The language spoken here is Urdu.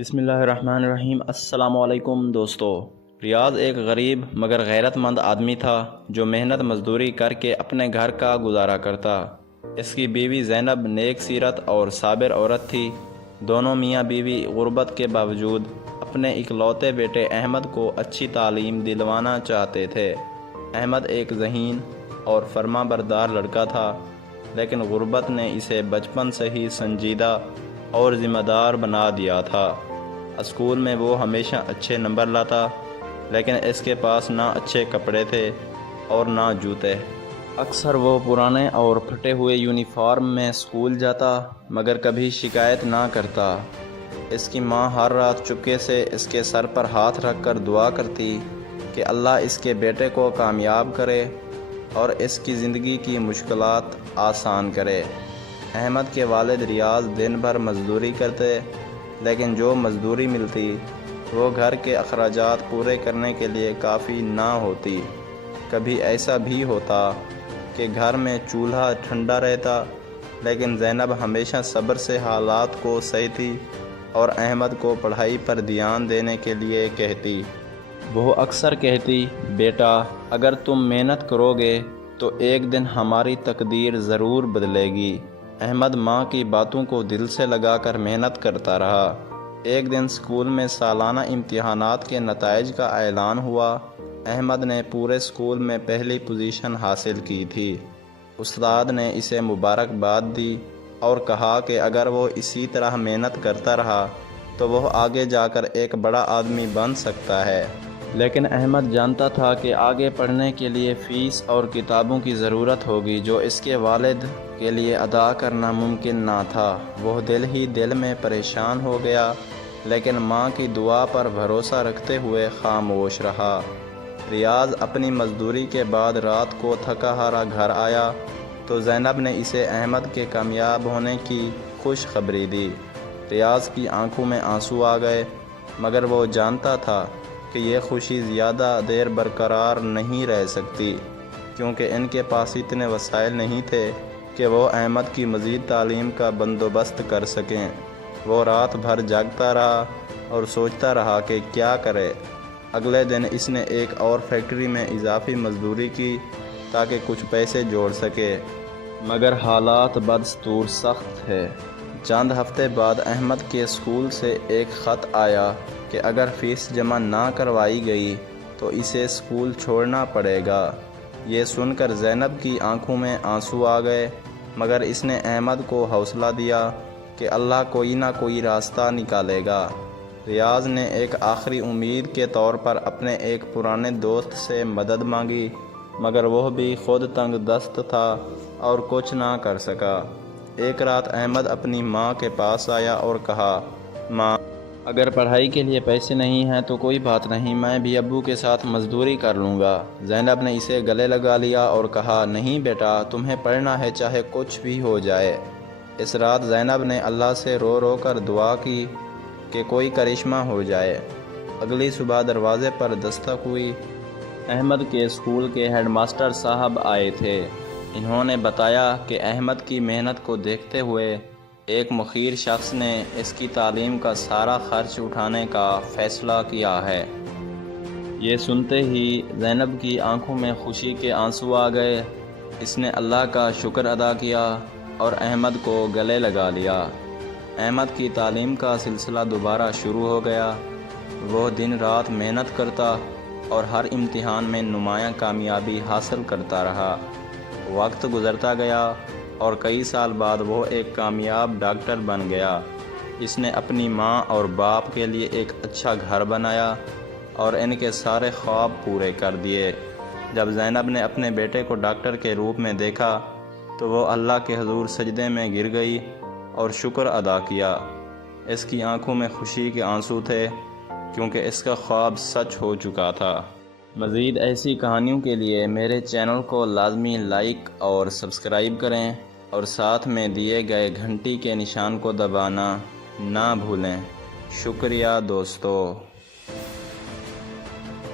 بسم اللہ الرحمن الرحیم۔ السلام علیکم دوستو۔ ریاض ایک غریب مگر غیرت مند آدمی تھا جو محنت مزدوری کر کے اپنے گھر کا گزارا کرتا۔ اس کی بیوی زینب نیک سیرت اور صابر عورت تھی۔ دونوں میاں بیوی غربت کے باوجود اپنے اکلوتے بیٹے احمد کو اچھی تعلیم دلوانا چاہتے تھے۔ احمد ایک ذہین اور فرما بردار لڑکا تھا، لیکن غربت نے اسے بچپن سے ہی سنجیدہ اور ذمہ دار بنا دیا تھا۔ اسکول میں وہ ہمیشہ اچھے نمبر لاتا، لیکن اس کے پاس نہ اچھے کپڑے تھے اور نہ جوتے۔ اکثر وہ پرانے اور پھٹے ہوئے یونیفارم میں اسکول جاتا، مگر کبھی شکایت نہ کرتا۔ اس کی ماں ہر رات چپکے سے اس کے سر پر ہاتھ رکھ کر دعا کرتی کہ اللہ اس کے بیٹے کو کامیاب کرے اور اس کی زندگی کی مشکلات آسان کرے۔ احمد کے والد ریاض دن بھر مزدوری کرتے، لیکن جو مزدوری ملتی وہ گھر کے اخراجات پورے کرنے کے لیے کافی نہ ہوتی۔ کبھی ایسا بھی ہوتا کہ گھر میں چولہا ٹھنڈا رہتا، لیکن زینب ہمیشہ صبر سے حالات کو سہتی اور احمد کو پڑھائی پر دھیان دینے کے لیے کہتی۔ وہ اکثر کہتی، بیٹا اگر تم محنت کرو گے تو ایک دن ہماری تقدیر ضرور بدلے گی۔ احمد ماں کی باتوں کو دل سے لگا کر محنت کرتا رہا۔ ایک دن اسکول میں سالانہ امتحانات کے نتائج کا اعلان ہوا۔ احمد نے پورے اسکول میں پہلی پوزیشن حاصل کی تھی۔ استاد نے اسے مبارکباد دی اور کہا کہ اگر وہ اسی طرح محنت کرتا رہا تو وہ آگے جا کر ایک بڑا آدمی بن سکتا ہے۔ لیکن احمد جانتا تھا کہ آگے پڑھنے کے لیے فیس اور کتابوں کی ضرورت ہوگی، جو اس کے والد کے لیے ادا کرنا ممکن نہ تھا۔ وہ دل ہی دل میں پریشان ہو گیا، لیکن ماں کی دعا پر بھروسہ رکھتے ہوئے خاموش رہا۔ ریاض اپنی مزدوری کے بعد رات کو تھکا ہارا گھر آیا تو زینب نے اسے احمد کے کامیاب ہونے کی خوشخبری دی۔ ریاض کی آنکھوں میں آنسو آ گئے، مگر وہ جانتا تھا کہ یہ خوشی زیادہ دیر برقرار نہیں رہ سکتی، کیونکہ ان کے پاس اتنے وسائل نہیں تھے کہ وہ احمد کی مزید تعلیم کا بندوبست کر سکیں۔ وہ رات بھر جاگتا رہا اور سوچتا رہا کہ کیا کرے۔ اگلے دن اس نے ایک اور فیکٹری میں اضافی مزدوری کی تاکہ کچھ پیسے جوڑ سکے، مگر حالات بدستور سخت تھے۔ چند ہفتے بعد احمد کے اسکول سے ایک خط آیا کہ اگر فیس جمع نہ کروائی گئی تو اسے اسکول چھوڑنا پڑے گا۔ یہ سن کر زینب کی آنکھوں میں آنسو آ گئے، مگر اس نے احمد کو حوصلہ دیا کہ اللہ کوئی نہ کوئی راستہ نکالے گا۔ ریاض نے ایک آخری امید کے طور پر اپنے ایک پرانے دوست سے مدد مانگی، مگر وہ بھی خود تنگ دست تھا اور کچھ نہ کر سکا۔ ایک رات احمد اپنی ماں کے پاس آیا اور کہا، ماں اگر پڑھائی کے لیے پیسے نہیں ہیں تو کوئی بات نہیں، میں بھی ابو کے ساتھ مزدوری کر لوں گا۔ زینب نے اسے گلے لگا لیا اور کہا، نہیں بیٹا، تمہیں پڑھنا ہے چاہے کچھ بھی ہو جائے۔ اس رات زینب نے اللہ سے رو رو کر دعا کی کہ کوئی کرشمہ ہو جائے۔ اگلی صبح دروازے پر دستک ہوئی۔ احمد کے اسکول کے ہیڈ ماسٹر صاحب آئے تھے۔ انہوں نے بتایا کہ احمد کی محنت کو دیکھتے ہوئے ایک مخیر شخص نے اس کی تعلیم کا سارا خرچ اٹھانے کا فیصلہ کیا ہے۔ یہ سنتے ہی زینب کی آنکھوں میں خوشی کے آنسو آ گئے۔ اس نے اللہ کا شکر ادا کیا اور احمد کو گلے لگا لیا۔ احمد کی تعلیم کا سلسلہ دوبارہ شروع ہو گیا۔ وہ دن رات محنت کرتا اور ہر امتحان میں نمایاں کامیابی حاصل کرتا رہا۔ وقت گزرتا گیا اور کئی سال بعد وہ ایک کامیاب ڈاکٹر بن گیا۔ اس نے اپنی ماں اور باپ کے لیے ایک اچھا گھر بنایا اور ان کے سارے خواب پورے کر دیے۔ جب زینب نے اپنے بیٹے کو ڈاکٹر کے روپ میں دیکھا تو وہ اللہ کے حضور سجدے میں گر گئی اور شکر ادا کیا۔ اس کی آنکھوں میں خوشی کے آنسو تھے، کیونکہ اس کا خواب سچ ہو چکا تھا۔ مزید ایسی کہانیوں کے لیے میرے چینل کو لازمی لائک اور سبسکرائب کریں اور ساتھ میں دیے گئے گھنٹی کے نشان کو دبانا نہ بھولیں۔ شکریہ دوستو۔